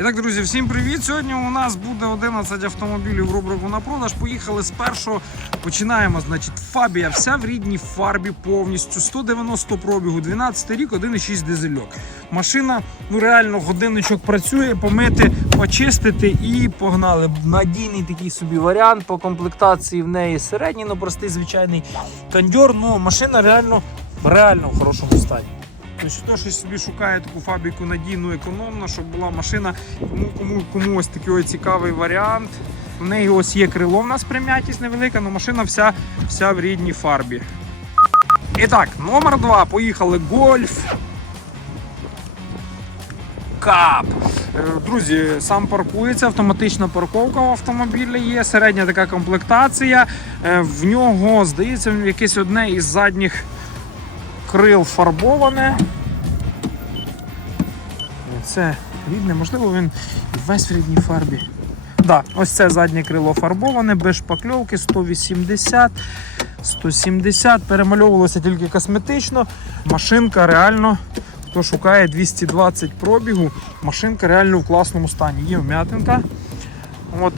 І так, друзі, всім привіт! Сьогодні у нас буде 11 автомобілів в рубрику на продаж. Поїхали з першого. Починаємо. Значить, Фабія, вся в рідній фарбі повністю. 190 пробігу, 12 рік, 1,6 дизельок. Машина ну реально годинничок працює, помити, почистити і погнали. Надійний такий собі варіант по комплектації в неї середній, ну простий звичайний кондьор. Ну машина реально, реально в хорошому стані. Тобто, хто щось собі шукає таку фабрику надійну, економну, щоб була машина, кому, кому, кому ось такий ось цікавий варіант. В неї ось є крило, в нас прим'ятість невелика, але машина вся, вся в рідній фарбі. І так, номер два. Поїхали гольф. Кап. Е, Друзі, сам паркується, автоматична парковка в автомобілі є, середня така комплектація. Е, В нього, здається, якесь одне із задніх крил фарбоване. Це рідне, можливо, він весь в рідній фарбі. Да, ось це заднє крило фарбоване, без шпакльовки, 180, 170, перемальовувалося тільки косметично. Машинка реально, хто шукає 220 пробігу, машинка реально в класному стані. Є вм'ятинка. От,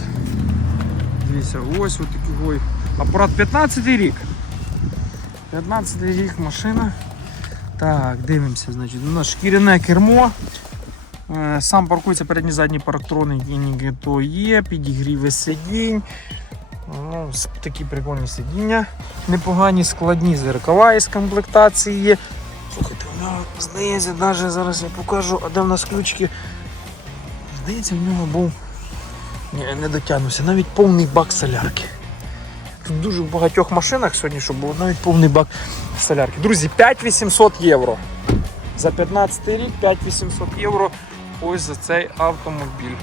дивіться, ось от такий ой. Апарат 15 рік. 15 рік машина. Так, дивимося, значить, у нас шкіряне кермо. Е, Сам паркується передні задні парктроніки, то є, підігріви сидінь. Ну, такі прикольні сидіння. Непогані складні зеркала із комплектації є. Слухайте, у нього здається, навіть зараз я покажу, а де в нас ключики. Здається, в нього був. Ні, не дотягнувся, навіть повний бак солярки. Тут дуже в багатьох машинах сьогодні, щоб був навіть повний бак солярки. Друзі, 5800 євро. За 15 рік 5800 євро ось за цей автомобіль.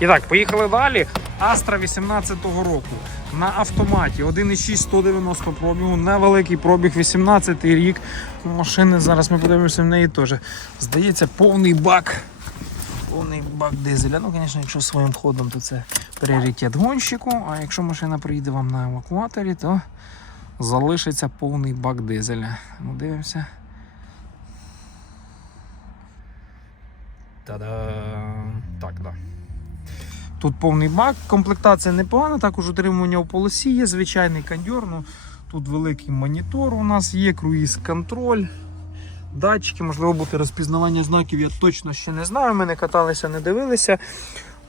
І так, поїхали далі. Astra 18-го року на автоматі 1,6 190 пробігу, невеликий пробіг, 18 рік. Машини зараз ми подивимося в неї теж. Здається, повний бак. Повний бак дизеля. Ну, звісно, якщо своїм ходом, то це пріоритет гонщику. А якщо машина приїде вам на евакуаторі, то залишиться повний бак дизеля. Ну, дивимося. Та-дам! Так, да. Тут повний бак, комплектація непогана, також утримування в полосі є, звичайний кондьор. Ну, тут великий монітор у нас є, круїз-контроль, датчики, можливо бути розпізнавання знаків, я точно ще не знаю. Ми не каталися, не дивилися.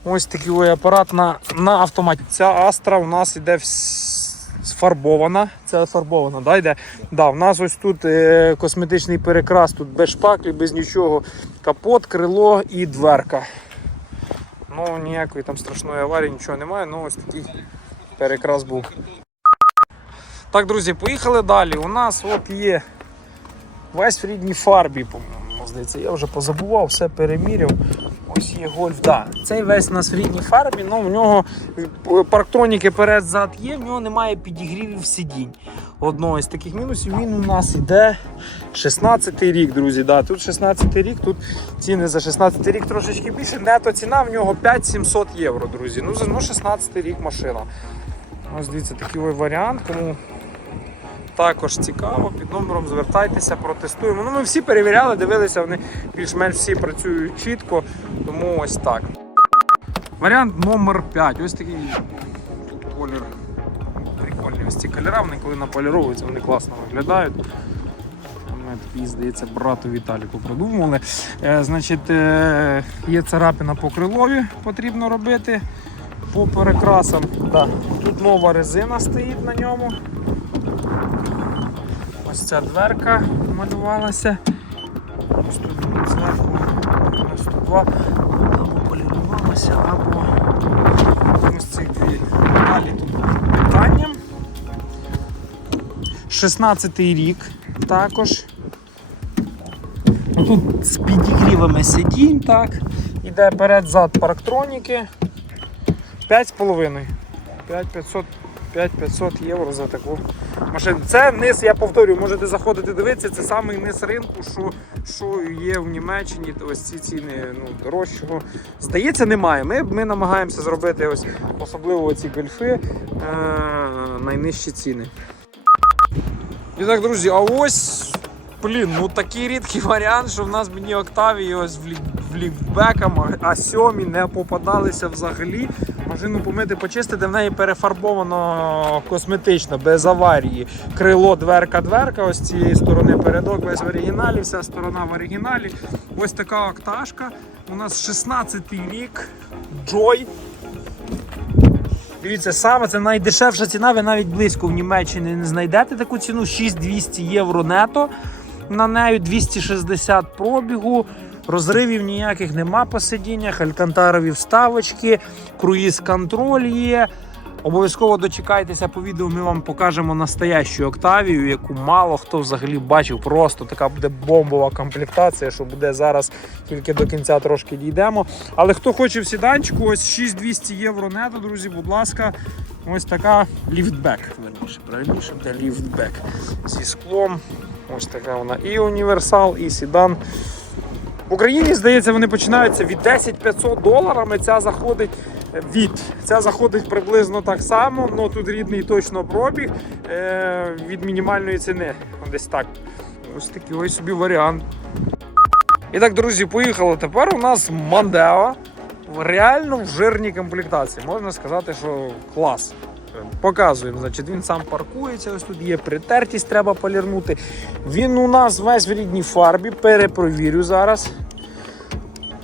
Ось такий апарат на, на автоматі. Ця Astra у нас іде вс- сфарбована. Це фарбована, да, йде? Да, у нас ось тут е, косметичний перекрас, тут без шпаклі, без нічого. Капот, крило і дверка. Ну, ніякої там страшної аварії, нічого немає, ну ось такий перекрас був. Так, друзі, поїхали далі. У нас от є весь в рідній фарбі, по-моєму, здається, я вже позабував, все переміряв. Ось є гольф. Да. Цей весь в рідній фарбі, ну в нього е, парктроніки перед-зад є, в нього немає підігрівів сидінь. Одного із таких мінусів він у нас іде 16 рік, друзі. Да. Тут 16 рік, тут ціни за 16 рік трошечки більше. Нето ціна в нього 5700 євро, друзі. Ну, за ну, 16 рік машина. Ось дивіться, такий варіант. Кому також цікаво, під номером звертайтеся, протестуємо. Ну, ми всі перевіряли, дивилися, вони більш-менш всі працюють чітко, тому ось так. Варіант номер 5. Ось такий тут колір. Прикольні ось ці кольори, вони коли наполіровуються, вони класно виглядають. Ми такий, здається, брату Віталіку придумували. Е, значить, е, є царапина по крилові, потрібно робити. По перекрасам. Да. Тут нова резина стоїть на ньому. Ось ця дверка малювалася. Ось тут зверху тут два або полірувалася, або ось ці дві далі тут питанням. 16-й рік також. Тут з підігрівами сидінь, так. Іде перед-зад парктроніки. 5,5. 5500 5500 євро за таку машину. Це низ, я повторюю, можете заходити дивитися, це самий низ ринку, що, що є в Німеччині. Ось ці ціни ну, дорожчого. Здається, немає. Ми, ми намагаємося зробити ось особливо ці гольфи е, найнижчі ціни. І так, друзі, а ось, блін, ну такий рідкий варіант, що в нас мені Октавії ось в, лі- в ліфтбекам, а сьомі не попадалися взагалі. Машину помити, почистити, в неї перефарбовано косметично, без аварії. Крило, дверка, дверка. Ось цієї сторони передок весь в оригіналі, вся сторона в оригіналі. Ось така окташка. У нас 16-й рік. Joy. Дивіться, саме це найдешевша ціна, ви навіть близько в Німеччині не знайдете таку ціну 6200 євро нето. На неї 260 пробігу. Розривів ніяких нема по сидіннях, алькантарові вставочки, круїз контроль є. Обов'язково дочекайтеся по відео, ми вам покажемо настоящу Октавію, яку мало хто взагалі бачив. Просто така буде бомбова комплектація, що буде зараз тільки до кінця трошки дійдемо. Але хто хоче в сіданчику, ось 6200 євро нето, друзі, будь ласка, ось така ліфтбек. Верніше, правильніше буде ліфтбек зі склом. Ось така вона і універсал, і сідан. В Україні, здається, вони починаються від 10 500 доларами. Ця заходить від. Ця заходить приблизно так само, але тут рідний точно пробіг е, від мінімальної ціни. Десь так. Ось такий ось собі варіант. І так, друзі, поїхали. Тепер у нас Мандео. Реально в жирній комплектації. Можна сказати, що клас. Показуємо, значить, він сам паркується. Ось тут є притертість, треба полірнути. Він у нас весь в рідній фарбі. Перепровірю зараз.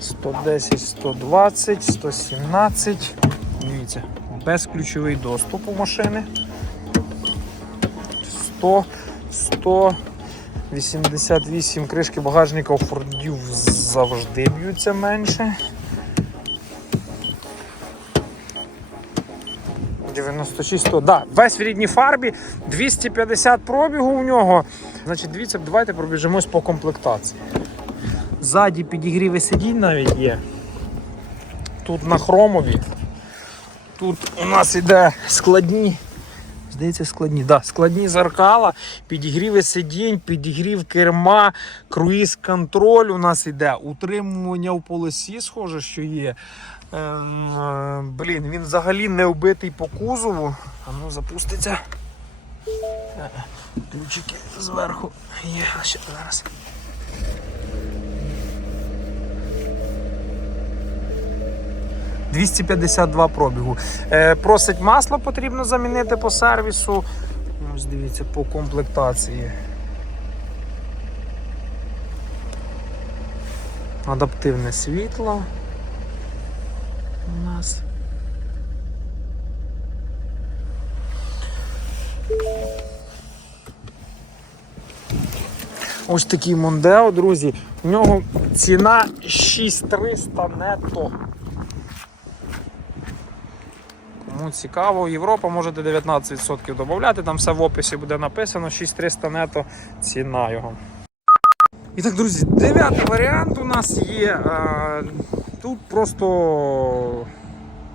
110, 120, 117. Дивіться, безключовий доступ у машини. 100, 100, 88 кришки багажника у фордів завжди б'ються менше. 96 100. Да, весь в рідній фарбі, 250 пробігу у нього. Значить, дивіться, давайте пробіжимось по комплектації. Ззаді підігріви сидінь навіть є. Тут на хромові. Тут у нас іде складні. Здається, складні. Да, складні зеркала, підігріви сидінь, підігрів керма, круїз контроль у нас іде. Утримування в полосі, схоже, що є. Ем, е, блін, він взагалі не вбитий по кузову. А ну запуститься. Е, Ключики зверху. Є, ще зараз. «252 пробігу. Е, просить масло потрібно замінити по сервісу. Ось дивіться, по комплектації. Адаптивне світло у нас. Ось такий Мондео, друзі. У нього ціна 6300 нетто. Кому цікаво, Європа можете 19% додати, там все в описі буде написано 6300 нетто ціна його. І так, друзі, дев'ятий варіант у нас є. Е, Тут просто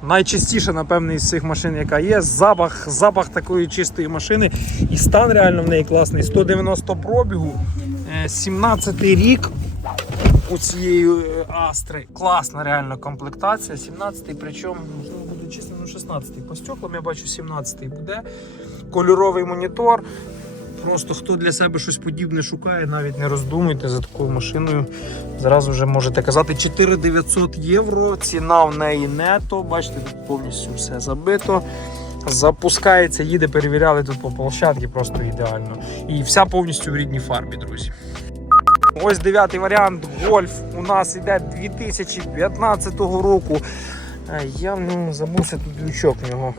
найчастіше, напевне, із цих машин, яка є, запах, запах такої чистої машини. І стан реально в неї класний. 190 пробігу, 17 рік у цієї е, Астри. Класна реально комплектація. 17-й, причому, можливо, буде чесно, ну 16-й. По стеклам я бачу 17-й буде. Кольоровий монітор. Просто хто для себе щось подібне шукає, навіть не роздумуйте за такою машиною. Зразу вже можете казати 4900 євро. Ціна в неї нето. Бачите, тут повністю все забито. Запускається, їде, перевіряли тут по площадці, просто ідеально. І вся повністю в рідній фарбі, друзі. Ось дев'ятий варіант гольф у нас іде 2015 року. Е, Я в ньому забувся тут лючок в нього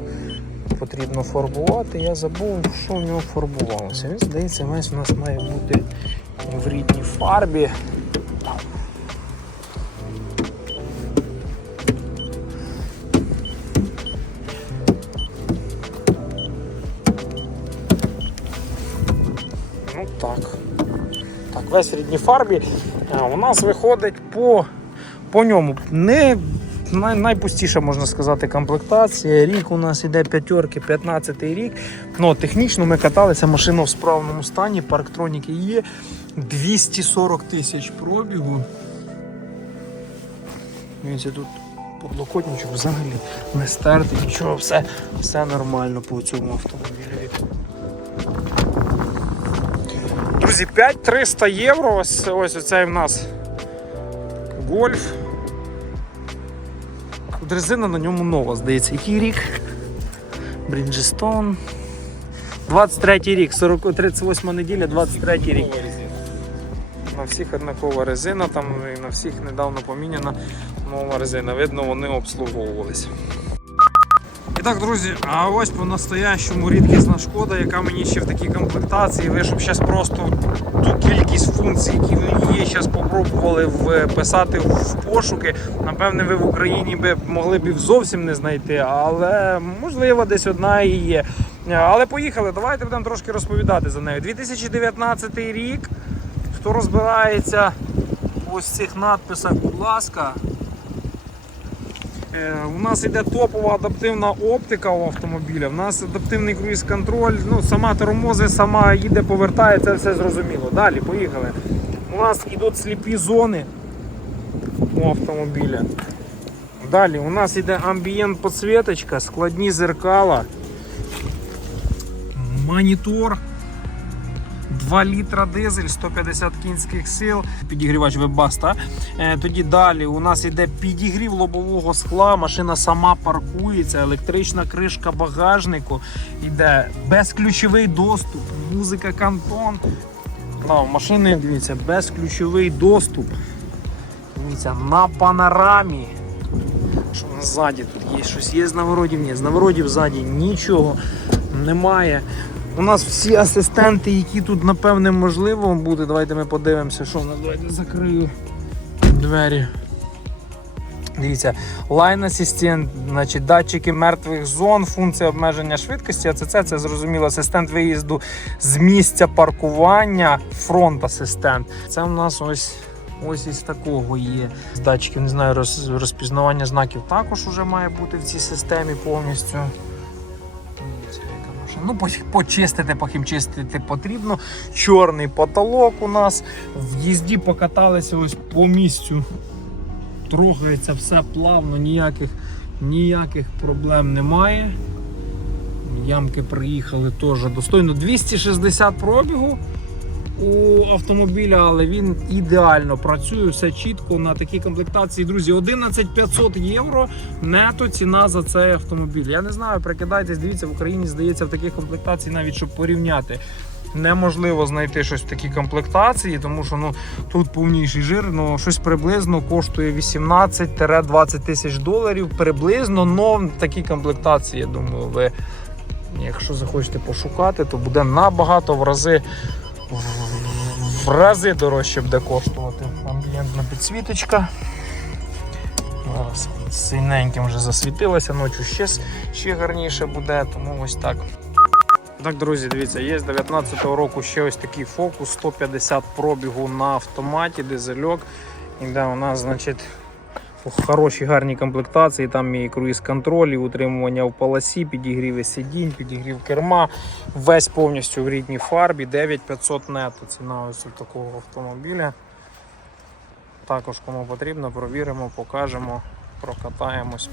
потрібно фарбувати. Я забув, що в нього фарбувалося. Він здається, весь у нас має бути в рідній фарбі. Ну так. Так, весь в рідній фарбі. У нас виходить по, по ньому. Не най, найпустіша, можна сказати, комплектація. Рік у нас іде п'ятерки, 15 рік. Ну, технічно ми каталися, машина в справному стані, парктроніки є. 240 тисяч пробігу. Дивіться, тут подлокотничок взагалі не стертий, нічого, все, все нормально по цьому автомобілі. Друзі, 5300 євро. Ось ось оцей в нас гольф. Резина на ньому нова, здається. Який рік? Брінджестон. 23 рік, 40, 38 неділя, 23 рік. На всіх однакова резина, там і на всіх недавно поміняна нова резина. Видно, вони обслуговувалися. Так, друзі, а ось по-настоящому рідкісна шкода, яка мені ще в такій комплектації. Ви щоб зараз просто ту кількість функцій, які в ній є, зараз попробували вписати в пошуки. Напевне, ви в Україні би могли б зовсім не знайти, але можливо десь одна і є. Але поїхали, давайте будемо трошки розповідати за нею. 2019 рік. Хто розбирається ось цих надписах, будь ласка. Е, У нас йде топова адаптивна оптика у автомобіля. У нас адаптивний круїз-контроль, ну, сама тормози, сама їде, повертає, це все зрозуміло. Далі, поїхали. У нас йдуть сліпі зони у автомобіля. Далі у нас йде амбієнт підсвіточка, складні зеркала, монітор. 2 літра дизель, 150 кінських сил, підігрівач вебаста. Тоді далі у нас йде підігрів лобового скла, машина сама паркується, електрична кришка багажнику, йде безключовий доступ, музика кантон. У машини, дивіться, безключовий доступ. Дивіться, на панорамі. Що ззаді тут є щось є з наворотів? Ні, з наворотів ззаді нічого немає. У нас всі асистенти, які тут, напевне, можливо буде. Давайте ми подивимося, що в нас. Давайте закрию двері. Дивіться, Line Assistant, значить, датчики мертвих зон, функція обмеження швидкості, АЦЦ це зрозуміло, асистент виїзду з місця паркування, фронт асистент. Це у нас ось. Ось із такого є. З датчиків, не знаю, роз, розпізнавання знаків також вже має бути в цій системі повністю. Ну, почистити, похімчистити потрібно. Чорний потолок у нас. В їзді покаталися ось по місцю. Трогається все плавно, ніяких, ніяких проблем немає. Ямки приїхали теж достойно. 260 пробігу у автомобіля, але він ідеально працює, все чітко на такій комплектації. Друзі, 11 500 євро нето ціна за цей автомобіль. Я не знаю, прикидайтесь, дивіться, в Україні здається в таких комплектацій, навіть щоб порівняти. Неможливо знайти щось в такій комплектації, тому що ну тут повніший жир, ну щось приблизно коштує 18-20 тисяч доларів. Приблизно, но в такій комплектації, я думаю, ви, якщо захочете пошукати, то буде набагато в рази в- рази дорожче буде коштувати. Амбієнтна підсвіточка. Зараз синеньким вже засвітилося, ночі ще, ще гарніше буде, тому ось так. Так, друзі, дивіться, є з 19-го року ще ось такий фокус, 150 пробігу на автоматі, дизельок. Іде у нас, значить, хорошій гарній комплектації. Там і круїз-контроль, і утримування в полосі, підігріви сидінь, підігрів керма. Весь повністю в рідній фарбі, 9500 нето. Ціна ось такого автомобіля. Також кому потрібно, провіримо, покажемо, прокатаємось.